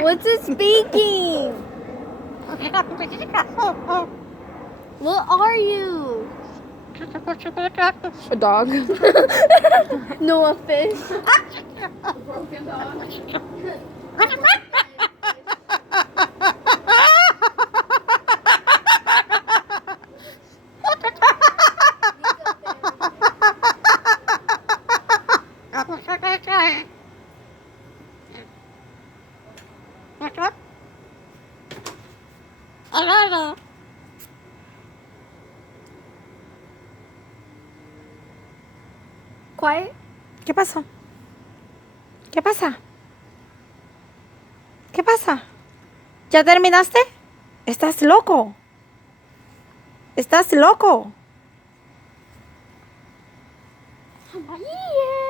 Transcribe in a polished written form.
What's it speaking? What are you? A dog. No, a fish. A broken dog. Quiet. ¿Qué pasó? ¿Qué pasa? ¿Qué pasa? ¿Ya terminaste? Estás loco. Estás loco. Yeah.